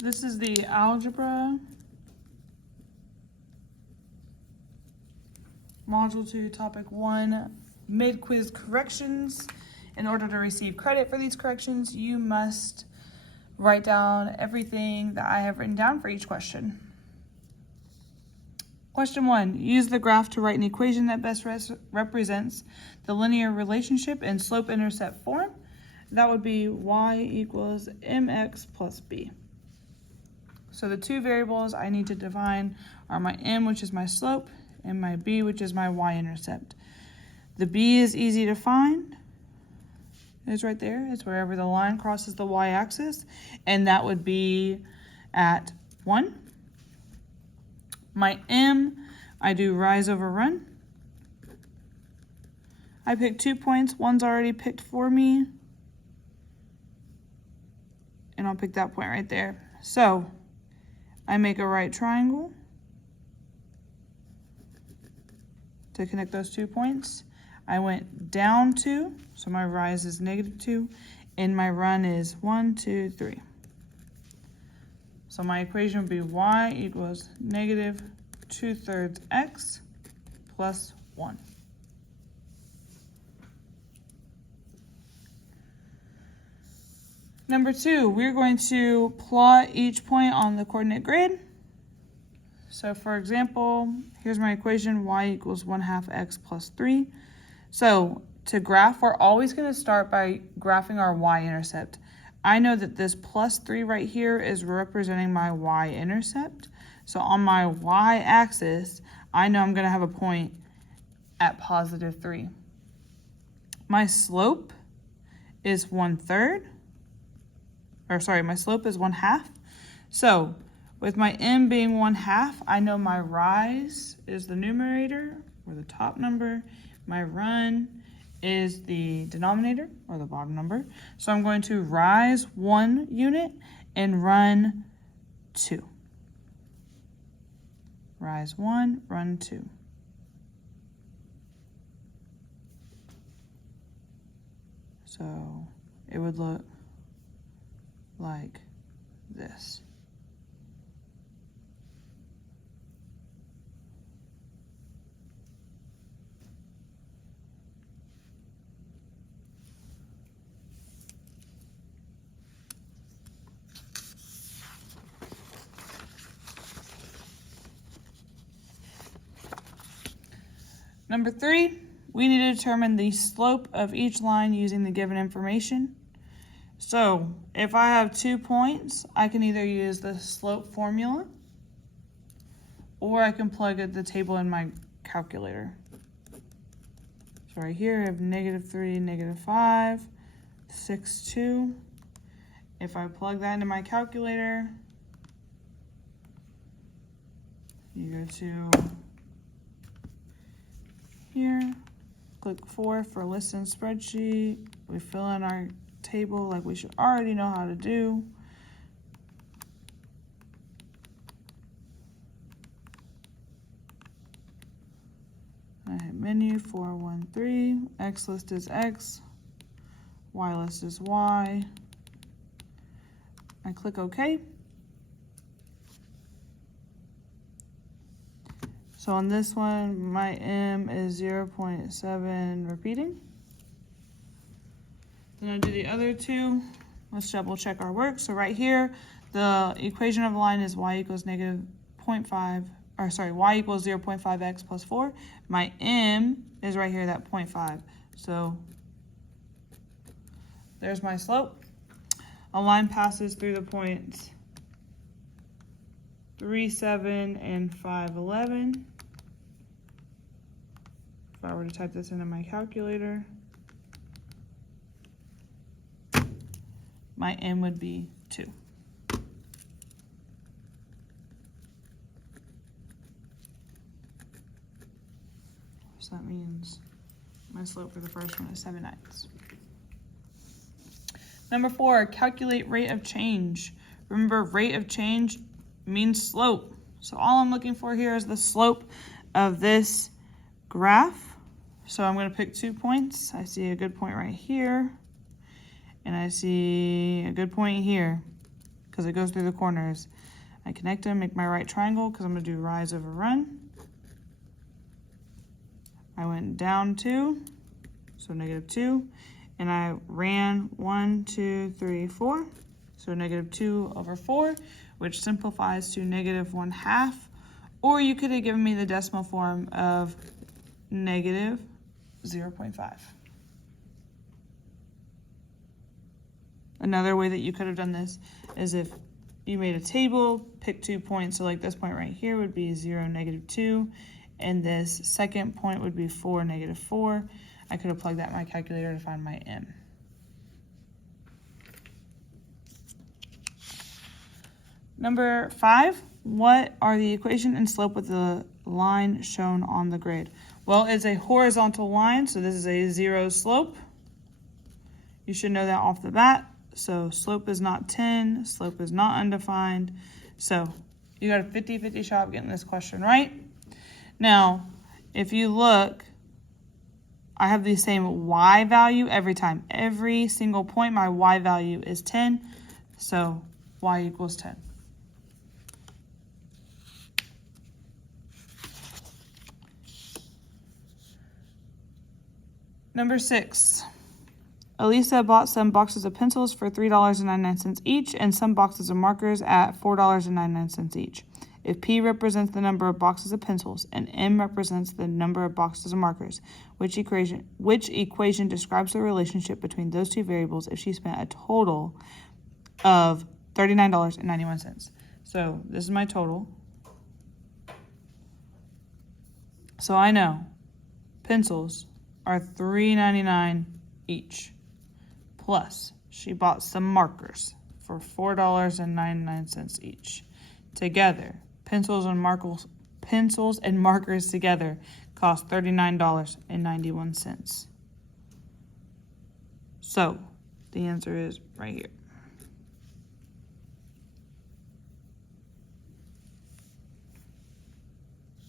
This is the Algebra Module 2, Topic 1, Mid-Quiz Corrections. In order to receive credit for these corrections, you must write down everything that I have written down for each question. Question 1, use the graph to write an equation that best represents the linear relationship in slope-intercept form. That would be y equals mx plus b. So the two variables I need to define are my m, which is my slope, and my b, which is my y-intercept. The b is easy to find. It's right there. It's wherever the line crosses the y-axis, and that would be at 1. My m, I do rise over run. I pick 2 points. One's already picked for me, and I'll pick that point right there. So I make a right triangle to connect those 2 points. I went down 2, so my rise is -2, and my run is 1, 2, 3. So my equation would be y equals -2/3 x plus 1. Number 2, we're going to plot each point on the coordinate grid. So for example, here's my equation, y equals 1/2 x plus 3. So to graph, we're always going to start by graphing our y-intercept. I know that this plus 3 right here is representing my y-intercept. So on my y-axis, I know I'm going to have a point at +3. My slope is 1/3. Or sorry, my slope is 1/2. So with my m being 1/2, I know my rise is the numerator, or the top number. My run is the denominator, or the bottom number. So I'm going to rise 1 unit and run 2. Rise 1, run 2. So it would look like this. Number 3, we need to determine the slope of each line using the given information. So if I have 2 points, I can either use the slope formula, or I can plug the table in my calculator. So right here I have -3, -5, 6, 2. If I plug that into my calculator, you go to here, click 4 for list and spreadsheet. We fill in our table like we should already know how to do. I hit menu 413, X list is X, Y list is Y. I click OK. So on this one, my M is 0.7 repeating. Then I do the other 2. Let's double check our work. So right here, the equation of the line is y equals y equals 0.5x plus 4. My M is right here, that 0.5. So there's my slope. A line passes through the points 3, 7, and 5, 11. If I were to type this into my calculator, my m would be 2. So that means my slope for the first one is 7/9. Number 4, calculate rate of change. Remember, rate of change means slope. So all I'm looking for here is the slope of this graph. So I'm going to pick 2 points. I see a good point right here, and I see a good point here, because it goes through the corners. I connect them, make my right triangle because I'm going to do rise over run. I went down 2, so -2, and I ran 1, 2, 3, 4, so -2 over 4, which simplifies to -1/2, or you could have given me the decimal form of -0.5. Another way that you could have done this is if you made a table, pick 2 points, so like this point right here would be 0, -2, and this second point would be 4, -4. I could have plugged that in my calculator to find my m. Number 5, what are the equation and slope of the line shown on the grid? Well, it's a horizontal line, so this is a 0 slope. You should know that off the bat. So slope is not 10, slope is not undefined. So you got a 50-50 shot of getting this question right. Now, if you look, I have the same y value every time. Every single point, my y value is 10, so y equals 10. Number 6. Elisa bought some boxes of pencils for $3.99 each and some boxes of markers at $4.99 each. If P represents the number of boxes of pencils and M represents the number of boxes of markers, which equation describes the relationship between those two variables if she spent a total of $39.91? So this is my total. So I know pencils are $3.99 each. Plus, she bought some markers for $4.99 each. Together, pencils and markers together cost $39.91. So, the answer is right here.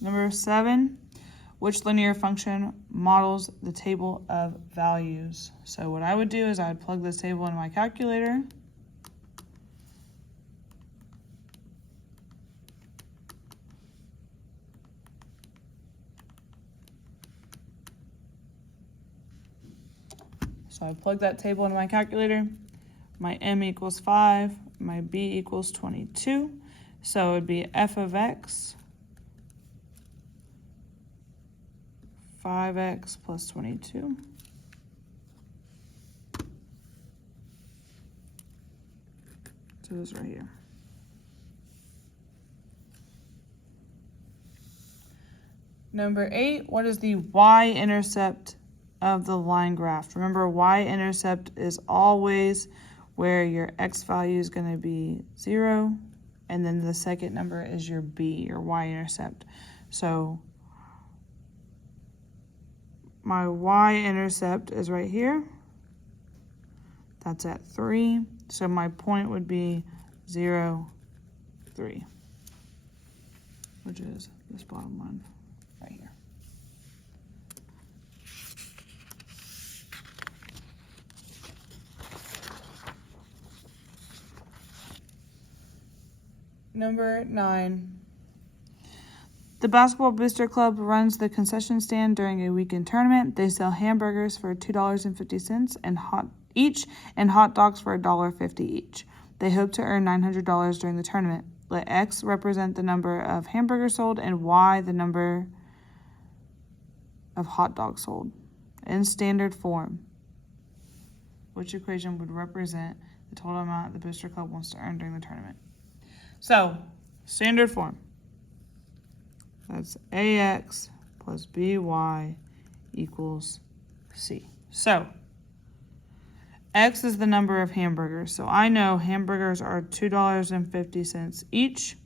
Number 7. Which linear function models the table of values? So what I would do is I would plug this table into my calculator. So I plug that table into my calculator. My m equals 5, my b equals 22. So it would be f of x 5x plus 22. So this right here. Number 8, what is the y-intercept of the line graph? Remember, y-intercept is always where your x value is going to be 0, and then the second number is your b, your y-intercept. So my y-intercept is right here. That's at 3. So my point would be 0, 3, which is this bottom line right here. Number 9. The Basketball Booster Club runs the concession stand during a weekend tournament. They sell hamburgers for $2.50 each and hot dogs for $1.50 each. They hope to earn $900 during the tournament. Let X represent the number of hamburgers sold and Y the number of hot dogs sold. In standard form, which equation would represent the total amount the Booster Club wants to earn during the tournament? So, standard form. That's AX plus BY equals C. So, X is the number of hamburgers. So I know hamburgers are $2.50 each.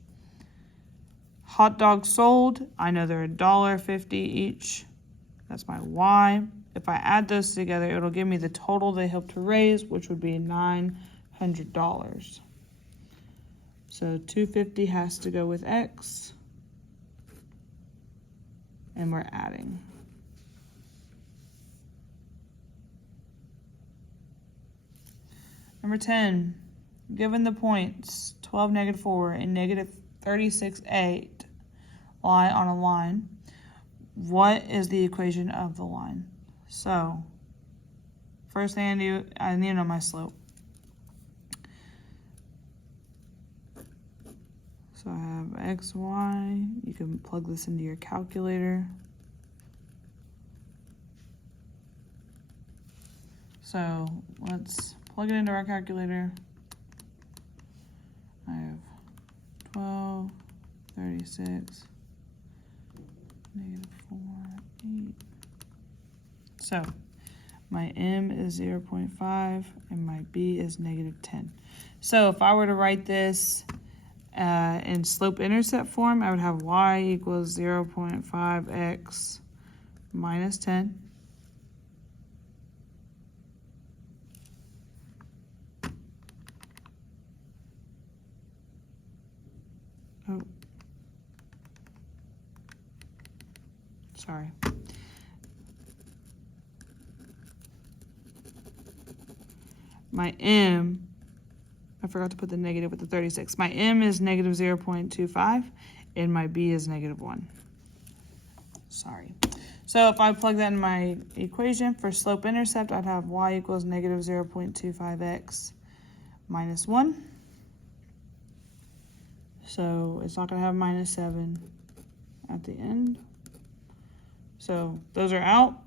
Hot dogs sold, I know they're $1.50 each. That's my Y. If I add those together, it'll give me the total they hope to raise, which would be $900. So $250 has to go with X. And we're adding. Number 10, given the points 12, -4, and -36, 8 lie on a line, what is the equation of the line? So, first thing I need to know my slope. So I have x, y. You can plug this into your calculator. So let's plug it into our calculator. I have 12, 36, -4, 8. So my m is 0.5 and my b is -10. So if I were to write this in slope-intercept form, I would have y equals 0.5x minus 10. Oh, sorry. My m, I forgot to put the negative with the 36. My m is -0.25 and my b is -1. Sorry. So if I plug that in my equation for slope-intercept, I'd have y equals -0.25x minus 1. So it's not going to have -7 at the end. So those are out.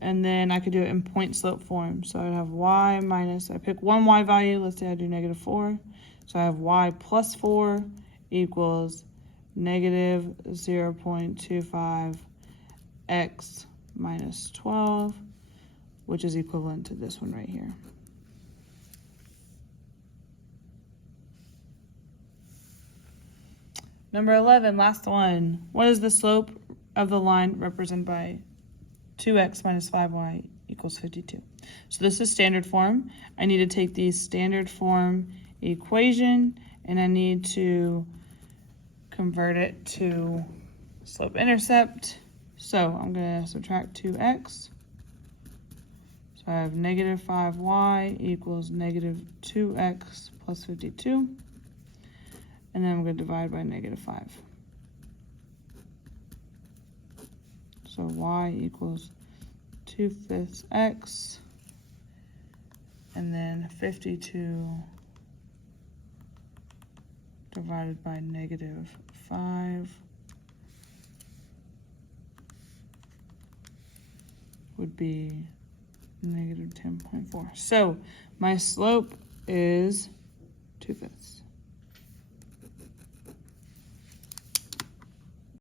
And then I could do it in point slope form. So I'd have y minus, I pick one y value, let's say I do -4. So I have y plus 4 equals -0.25x minus 12, which is equivalent to this one right here. Number 11, last one. What is the slope of the line represented by 2x minus 5y equals 52? So this is standard form. I need to take the standard form equation and I need to convert it to slope-intercept. So I'm going to subtract 2x. So I have -5y equals -2x plus 52. And then I'm going to divide by -5. So y equals 2/5 x, and then 52 divided by -5 would be -10.4. So my slope is 2/5.